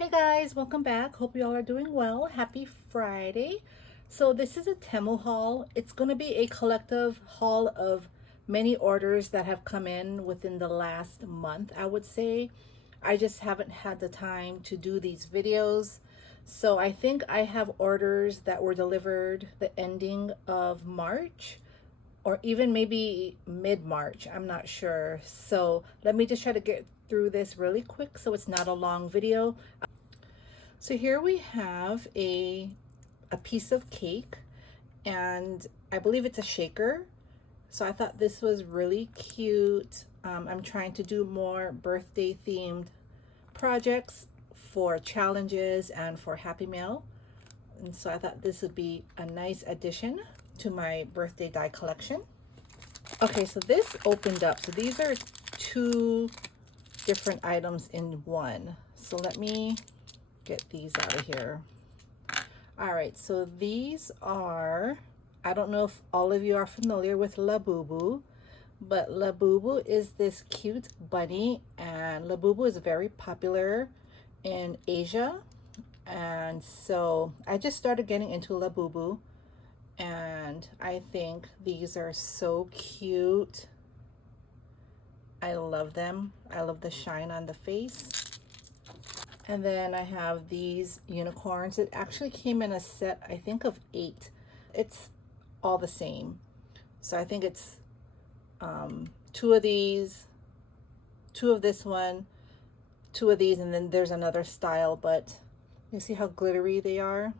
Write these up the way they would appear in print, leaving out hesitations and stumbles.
Hey guys, welcome back. Hope you all are doing well. Happy Friday. So this is a Temu haul. It's going to be a collective haul of many orders that have come in within the last month, I would say. I just haven't had the time to do these videos. So I think I have orders that were delivered the ending of March or even maybe mid-March. I'm not sure. So let me just try to get through this really quick so it's not a long video. So here we have a piece of cake, and I believe it's a shaker. So I thought this was really cute. I'm trying to do more birthday themed projects for challenges and for Happy Mail. And so I thought this would be a nice addition to my birthday die collection. Okay, so this opened up. So these are two different items in one. So let me get these out of here. All right, so these are, I don't know if all of you are familiar with Labubu, but Labubu is this cute bunny, and Labubu is very popular in Asia. And so I just started getting into Labubu, and I think these are so cute. I love them. I love the shine on the face. And then I have these unicorns. It actually came in a set, I think, of 8. It's all the same. So I think it's 2 of these, 2 of this one, 2 of these, and then there's another style, but you see how glittery they are?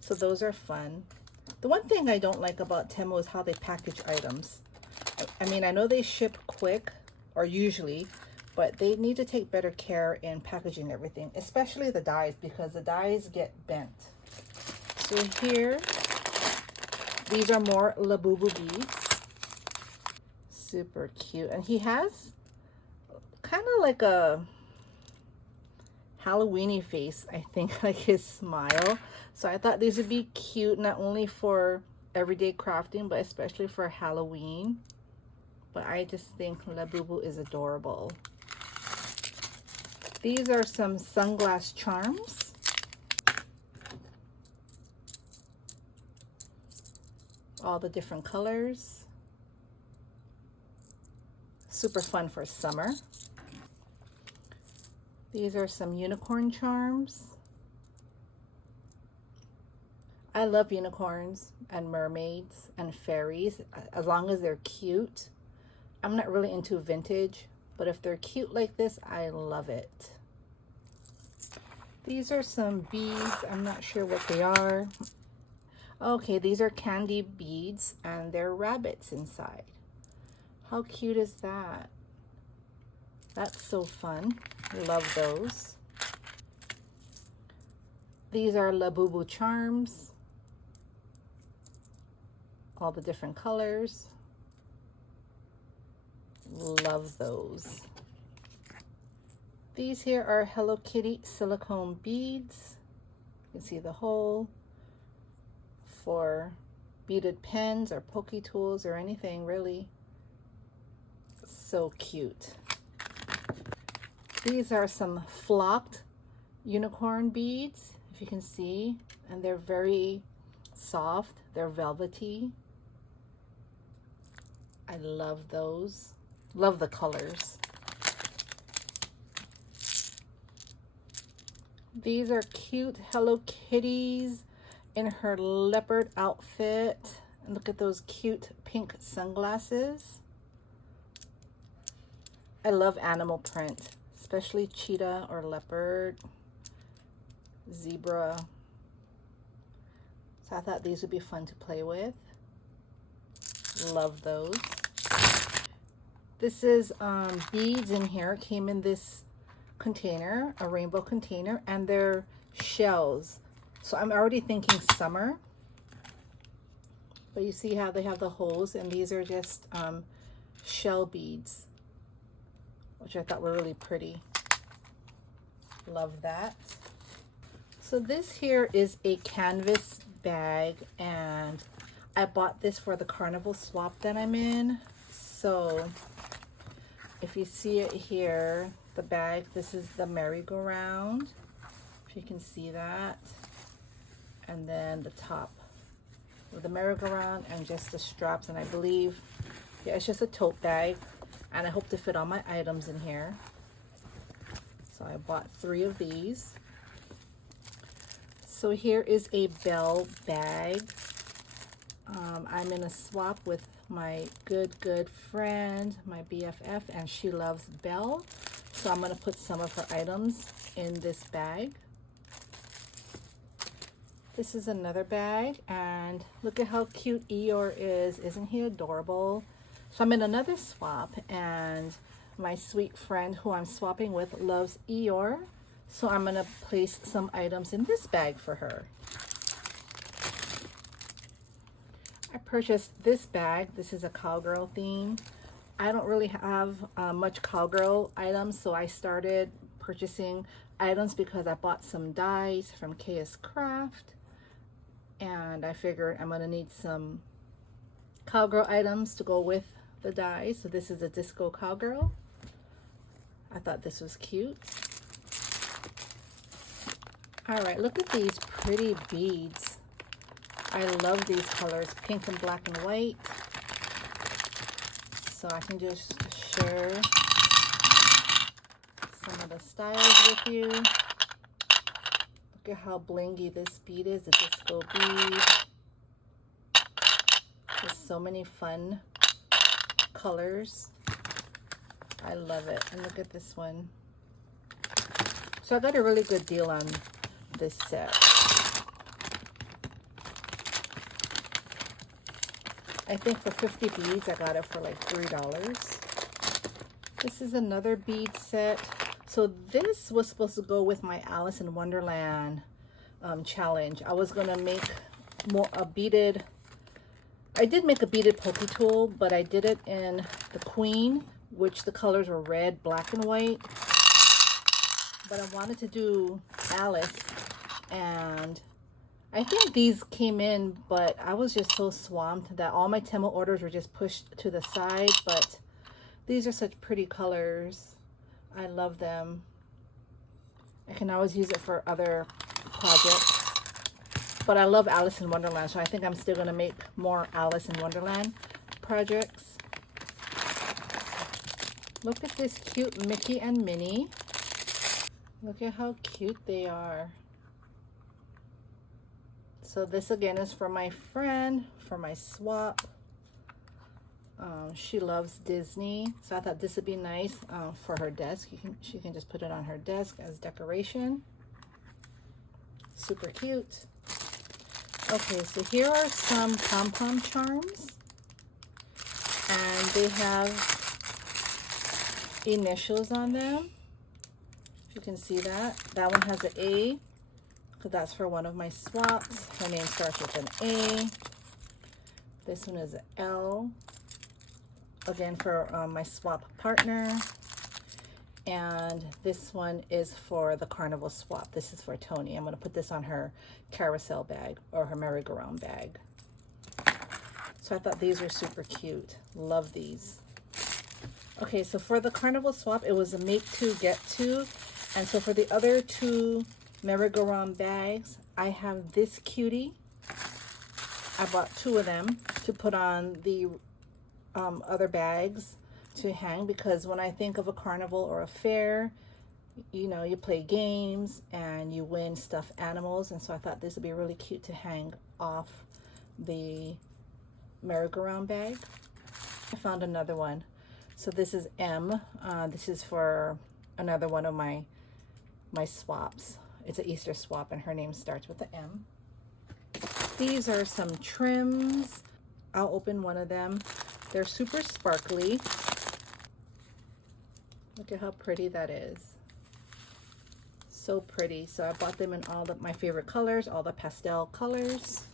So those are fun. The one thing I don't like about Temu is how they package items. I mean, I know they ship quick, or usually, but they need to take better care in packaging everything, especially the dies, because the dies get bent. So here, these are more Labubu beads. Super cute. And he has kind of like a Halloween-y face, I think, like his smile. So I thought these would be cute, not only for everyday crafting, but especially for Halloween. But I just think Labubu is adorable. These are some sunglass charms. All the different colors. Super fun for summer. These are some unicorn charms. I love unicorns and mermaids and fairies, as long as they're cute. I'm not really into vintage, but if they're cute like this, I love it. These are some beads. I'm not sure what they are. Okay, these are candy beads, and they're rabbits inside. How cute is that? That's so fun. Love those. These are Labubu charms. All the different colors. Love those. These here are Hello Kitty silicone beads. You can see the hole for beaded pens or pokey tools or anything really. So cute. These are some flocked unicorn beads, if you can see, and they're very soft. They're velvety. I love those. Love the colors. These are cute Hello Kitties in her leopard outfit. And look at those cute pink sunglasses. I love animal print, especially cheetah or leopard, zebra. So I thought these would be fun to play with. Love those. This is beads in here. It came in this container, a rainbow container, and they're shells. So I'm already thinking summer. But you see how they have the holes, and these are just shell beads, which I thought were really pretty. Love that. So this here is a canvas bag, and I bought this for the Carnival swap that I'm in. So if you see it here, the bag. This is the merry-go-round, if you can see that. And then the top with the merry-go-round and just the straps. And I believe, yeah, it's just a tote bag. And I hope to fit all my items in here. So I bought 3 of these. So here is a Belle bag. I'm in a swap with my good friend, my BFF, and she loves Belle. So I'm going to put some of her items in this bag. This is another bag, and look at how cute Eeyore is. Isn't he adorable? So I'm in another swap, and my sweet friend who I'm swapping with loves Eeyore. So I'm going to place some items in this bag for her. I purchased this bag. This is a cowgirl theme. I don't really have much cowgirl items, so I started purchasing items because I bought some dies from KS Craft, and I figured I'm going to need some cowgirl items to go with the dies. So this is a disco cowgirl. I thought this was cute. All right, look at these pretty beads. I love these colors, pink and black and white. So I can just share some of the styles with you. Look at how blingy this bead is, the disco bead. There's so many fun colors. I love it. And look at this one. So I got a really good deal on this set. I think for 50 beads, I got it for like $3. This is another bead set. So this was supposed to go with my Alice in Wonderland challenge. I was gonna make a beaded, I did make a beaded pokey tool, but I did it in the Queen, which the colors were red, black, and white. But I wanted to do Alice, and I think these came in, but I was just so swamped that all my Temu orders were just pushed to the side. But these are such pretty colors. I love them. I can always use it for other projects. But I love Alice in Wonderland, so I think I'm still going to make more Alice in Wonderland projects. Look at this cute Mickey and Minnie. Look at how cute they are. So this again is for my friend, for my swap. She loves Disney, so I thought this would be nice for her desk. She can just put it on her desk as decoration. Super cute. Okay, so here are some pom-pom charms, and they have initials on them. If you can see that. That one has an A, because that's for one of my swaps. Her name starts with an A. This one is an L, again for my swap partner. And this one is for the Carnival swap. This is for Tony. I'm going to put this on her carousel bag or her merry-go-round bag. So I thought these were super cute. Love these. Okay, so for the Carnival swap, it was a make two, get two. And so for the other 2 merry-go-round bags, I have this cutie. I bought 2 of them to put on the other bags to hang, because when I think of a carnival or a fair, you know, you play games and you win stuffed animals, and so I thought this would be really cute to hang off the merry-go-round bag. I found another one. So this is M. This is for another one of my swaps. It's an Easter swap, and her name starts with the M. These are some trims. I'll open one of them. They're super sparkly. Look at how pretty that is. So pretty. So I bought them in all of my favorite colors, all the pastel colors.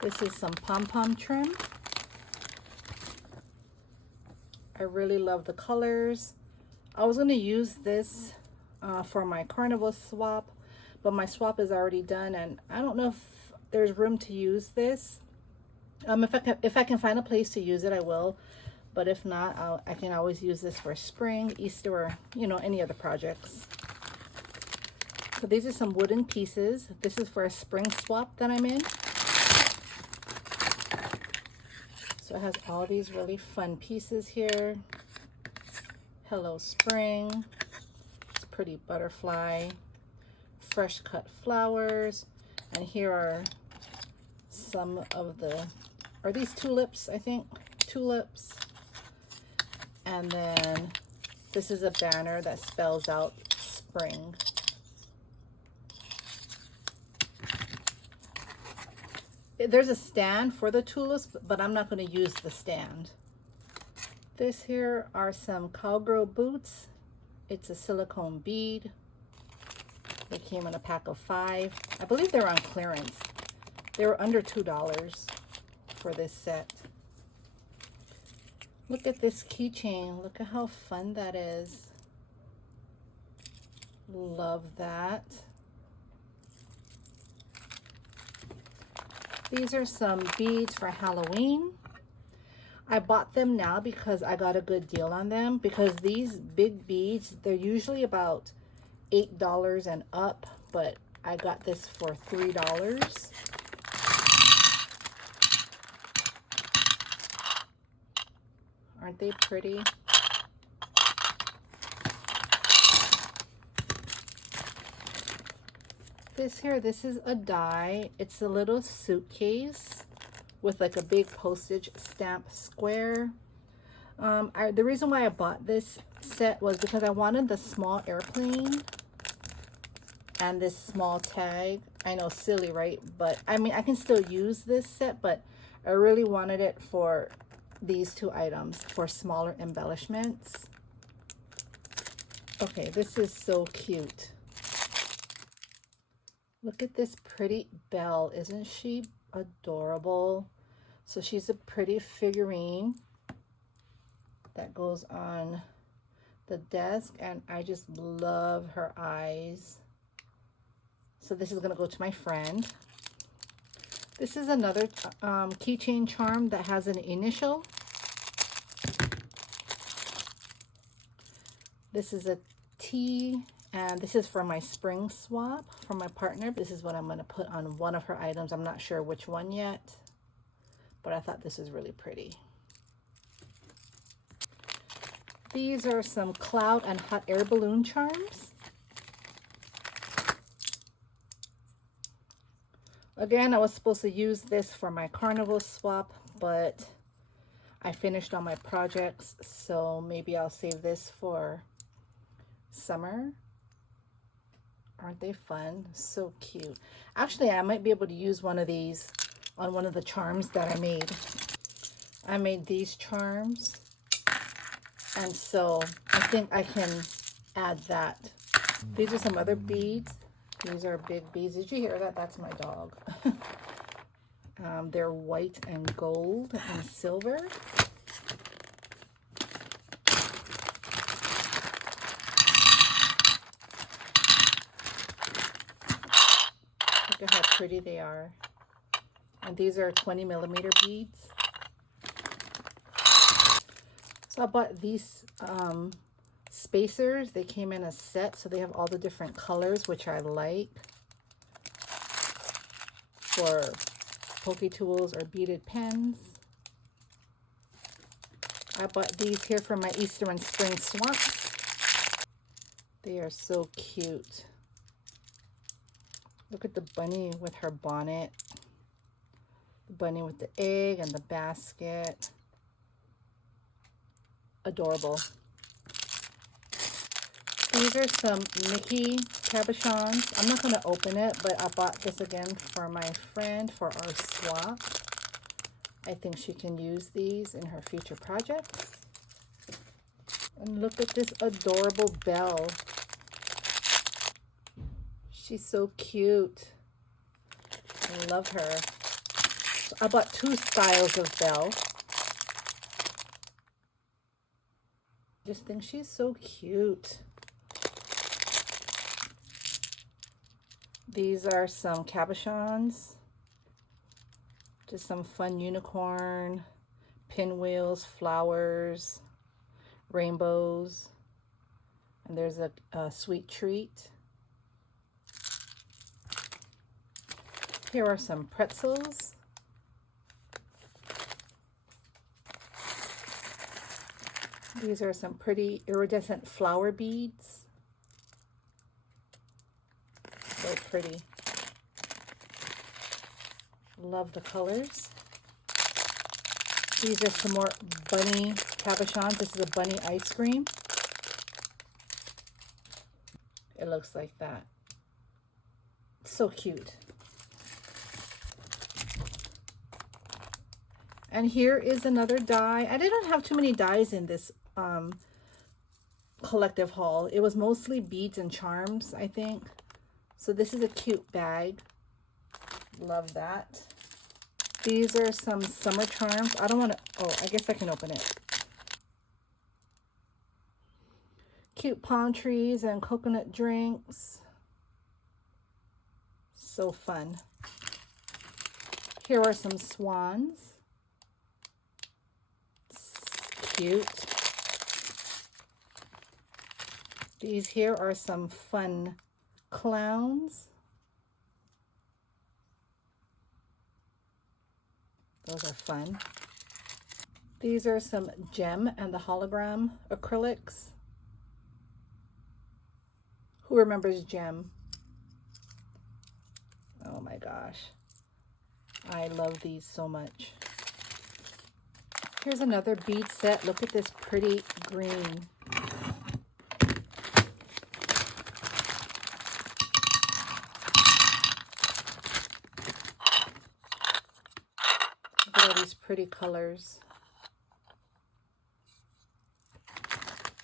This is some pom-pom trim. I really love the colors. I was going to use this for my Carnival swap, but my swap is already done, and I don't know if there's room to use this. If I can find a place to use it, I will. But if not, I can always use this for spring, Easter, or, you know, any other projects. So these are some wooden pieces. This is for a spring swap that I'm in. So it has all these really fun pieces here. Hello Spring. It's a pretty butterfly. Fresh cut flowers. And here are some of the, are these tulips, I think? Tulips. And then this is a banner that spells out spring. There's a stand for the tulips, but I'm not going to use the stand. This here are some Cowgirl boots. It's a silicone bead. They came in a pack of 5. I believe they're on clearance. They were under $2 for this set. Look at this keychain. Look at how fun that is. Love that. These are some beads for Halloween. I bought them now because I got a good deal on them, because these big beads, they're usually about $8 and up, but I got this for $3. Aren't they pretty? This is a die. It's a little suitcase with like a big postage stamp square. The reason why I bought this set was because I wanted the small airplane and this small tag. I know, silly, right? But I mean, I can still use this set, but I really wanted it for these 2 items for smaller embellishments. Okay, this is so cute. Look at this pretty Belle. Isn't she adorable? So she's a pretty figurine that goes on the desk, and I just love her eyes. So this is going to go to my friend. This is another keychain charm that has an initial. This is a T, and this is for my spring swap for my partner. This is what I'm going to put on one of her items. I'm not sure which one yet, but I thought this is really pretty. These are some cloud and hot air balloon charms. Again, I was supposed to use this for my Carnival swap, but I finished all my projects, so maybe I'll save this for summer. Aren't they fun? So cute. Actually, I might be able to use one of these on one of the charms that I made. I made these charms, and so I think I can add that. These are some other beads. These are big beads. Did you hear that? That's my dog. They're white and gold and silver. Look at how pretty they are. And these are 20mm beads. So I bought these spacers. They came in a set, so they have all the different colors, which I like, for pokey tools or beaded pens. I bought these here for my Easter and spring swaps. They are so cute. Look at the bunny with her bonnet, the bunny with the egg and the basket. Adorable. These are some Mickey cabochons. I'm not going to open it, but I bought this again for my friend for our swap. I think she can use these in her future projects. And look at this adorable Belle. She's so cute. I love her. So I bought 2 styles of Belle. Just think she's so cute. These are some cabochons. Just some fun unicorn pinwheels, flowers, rainbows, and there's a sweet treat. Here are some pretzels. These are some pretty iridescent flower beads. So pretty. Love the colors. These are some more bunny cabochons. This is a bunny ice cream. It looks like that. So cute. And here is another die. I didn't have too many dies in this collective haul. It was mostly beads and charms, I think. So this is a cute bag. Love that. These are some summer charms. I don't want to, oh, I guess I can open it. Cute palm trees and coconut drinks. So fun. Here are some swans. Cute. These here are some fun clowns. Those are fun. These are some gem and the hologram acrylics. Who remembers gem? Oh my gosh. I love these so much. Here's another bead set. Look at this pretty green. Look at all these pretty colors.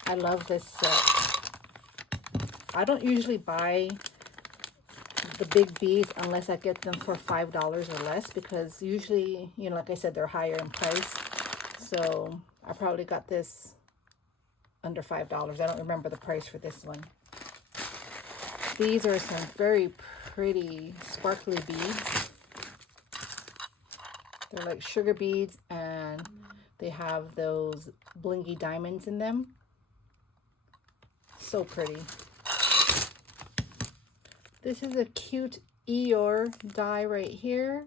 I love this set. I don't usually buy the big beads unless I get them for $5 or less, because usually, you know, like I said, they're higher in price. So I probably got this under $5. I don't remember the price for this one. These are some very pretty sparkly beads. They're like sugar beads, and they have those blingy diamonds in them. So pretty. This is a cute Eeyore die right here.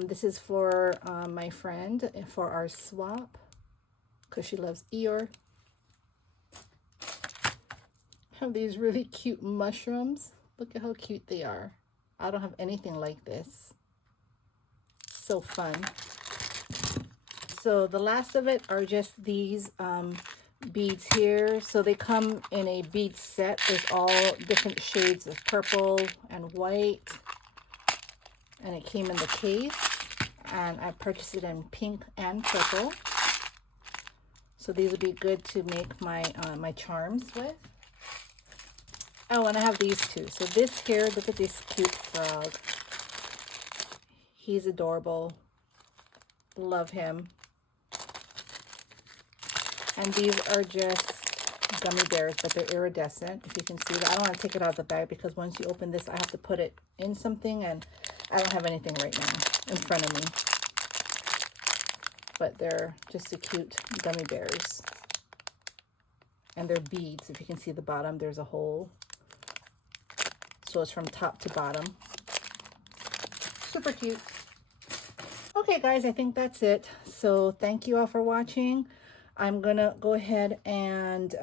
This is for my friend for our swap, because she loves Eeyore. Have these really cute mushrooms. Look at how cute they are. I don't have anything like this. So fun. So the last of it are just these beads here. So they come in a bead set. There's all different shades of purple and white. And it came in the case. And I purchased it in pink and purple. So these would be good to make my my charms with. Oh, and I have these too. So this here, look at this cute frog. He's adorable. Love him. And these are just gummy bears, but they're iridescent. If you can see that. I don't want to take it out of the bag because once you open this, I have to put it in something, and I don't have anything right now in front of me. But they're just a cute gummy bears. And they're beads. If you can see the bottom, there's a hole. So it's from top to bottom. Super cute. Okay, guys, I think that's it. So thank you all for watching. I'm gonna go ahead and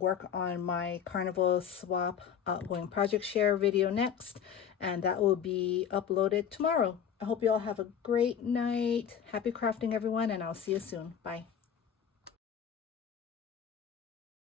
work on my Carnival swap outgoing project share video next, and that will be uploaded tomorrow. I hope you all have a great night. Happy crafting, everyone, and I'll see you soon. Bye.